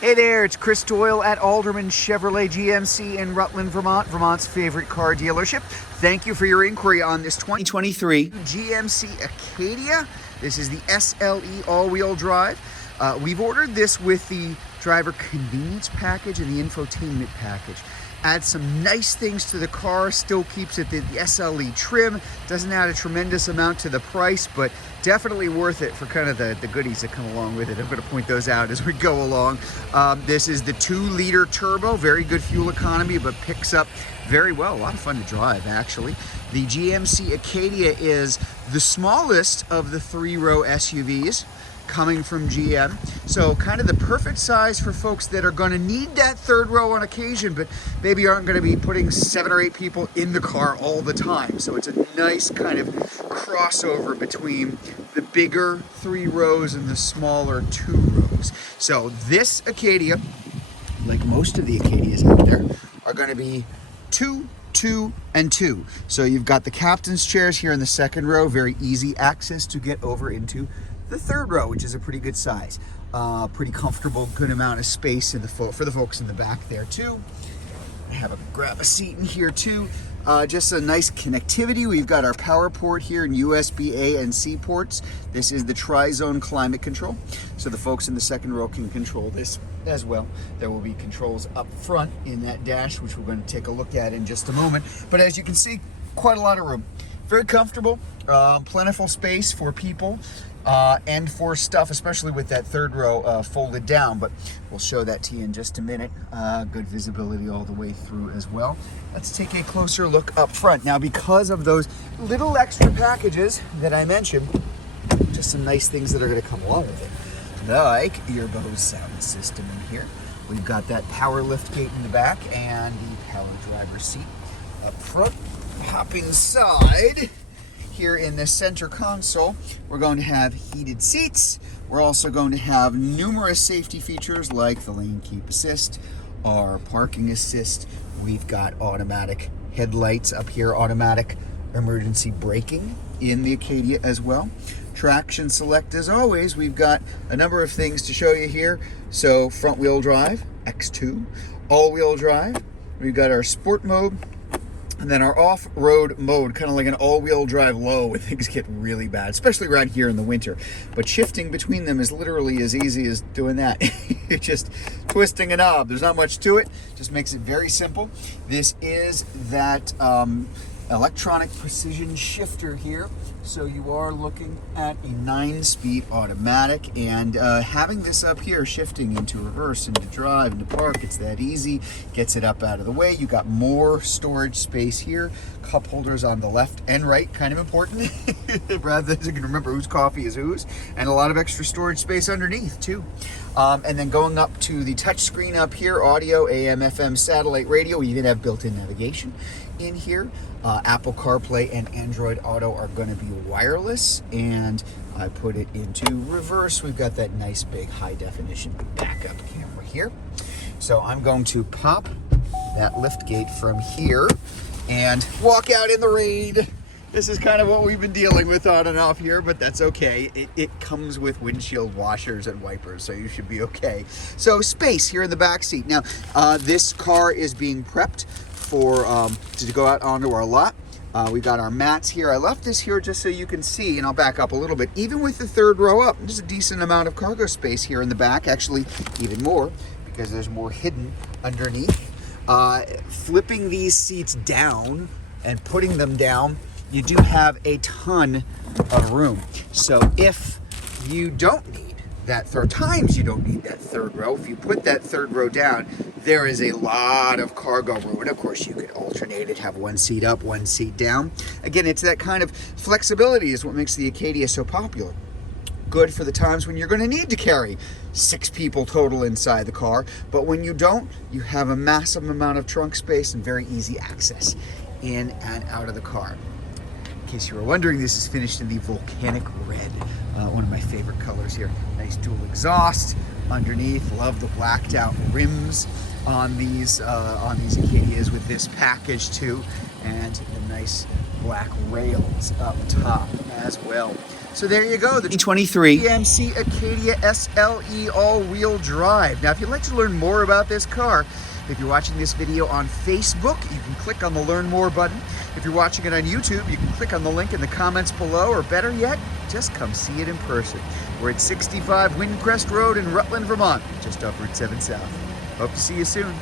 Hey there, it's Chris Doyle at Alderman Chevrolet GMC in Rutland, Vermont, Vermont's favorite car dealership. Thank you for your inquiry on this 2023 GMC Acadia. This is the SLE all-wheel drive. We've ordered this with the driver convenience package and the infotainment package. Adds some nice things to the car, still keeps it the SLE trim, doesn't add a tremendous amount to the price, but definitely worth it for kind of the goodies that come along with it. I'm going to point those out as we go along. This is the 2-liter turbo, very good fuel economy, but picks up very well. A lot of fun to drive, actually. The GMC Acadia is the smallest of the 3-row SUVs coming from GM, so kind of the perfect size for folks that are going to need that third row on occasion, but maybe aren't going to be putting 7 or 8 people in the car all the time. So it's a nice kind of crossover between the bigger 3 rows and the smaller 2 rows. So this Acadia, like most of the Acadias out there, are going to be 2, 2, and 2. So you've got the captain's chairs here in the 2nd row, very easy access to get over into the 3rd row, which is a pretty good size. Pretty comfortable, good amount of space in for the folks in the back there too. Grab a seat in here too. Just a nice connectivity. We've got our power port here and USB A and C ports. This is the tri-zone climate control. So the folks in the 2nd row can control this as well. There will be controls up front in that dash, which we're going to take a look at in just a moment. But as you can see, quite a lot of room. Very comfortable, plentiful space for people. And for stuff, especially with that 3rd row folded down, but we'll show that to you in just a minute. Good visibility all the way through as well. Let's take a closer look up front. Now, because of those little extra packages that I mentioned, just some nice things that are going to come along with it, like earbose sound system in here. We've got that power lift gate in the back and the power driver's seat up front. Hop inside. Here in the center console, we're going to have heated seats. We're also going to have numerous safety features like the lane keep assist, our parking assist. We've got automatic headlights up here, automatic emergency braking in the Acadia as well. Traction select as always. We've got a number of things to show you here. So front wheel drive, X2, all wheel drive. We've got our sport mode, and then our off-road mode, kind of like an all-wheel drive low when things get really bad, especially around here in the winter. But shifting between them is literally as easy as doing that. You're just twisting a knob. There's not much to it. Just makes it very simple. This is that electronic precision shifter here. So you are looking at a 9-speed automatic, and having this up here shifting into reverse, into drive, into park, it's that easy. Gets it up out of the way. You got more storage space here. Cup holders on the left and right, kind of important. Rather than you can remember whose coffee is whose, and a lot of extra storage space underneath too. And then going up to the touch screen up here, audio, AM, FM, satellite radio. We even have built-in navigation in here. Apple CarPlay and Android Auto are going to be wireless, and I put it into reverse. We've got that nice big high definition backup camera here. So I'm going to pop that lift gate from here and walk out in the rain. This is kind of what we've been dealing with on and off here, but that's okay. It comes with windshield washers and wipers, so you should be okay. So space here in the back seat. Now, this car is being prepped for to go out onto our lot. We've got our mats here. I left this here just so you can see, and I'll back up a little bit. Even with the 3rd row up, there's a decent amount of cargo space here in the back, actually even more, because there's more hidden underneath. Flipping these seats down and putting them down, you do have a ton of room. So if you don't need that times you don't need that 3rd row, if you put that 3rd row down, there is a lot of cargo room. And of course you could alternate it, have one seat up, one seat down. Again, it's that kind of flexibility is what makes the Acadia so popular. Good for the times when you're going to need to carry 6 people total inside the car, but when you don't, you have a massive amount of trunk space and very easy access in and out of the car. In case you were wondering, this is finished in the volcanic red, one of my favorite colors here. Nice dual exhaust underneath. Love the blacked out rims on these Acadias with this package too, and the nice black rails up top as well. So there you go, the 2023 GMC Acadia SLE all-wheel drive. Now, if you'd like to learn more about this car, if you're watching this video on Facebook, you can click on the Learn More button. If you're watching it on YouTube, you can click on the link in the comments below, or better yet, just come see it in person. We're at 65 Windcrest Road in Rutland, Vermont, just off Route 7 South. Hope to see you soon.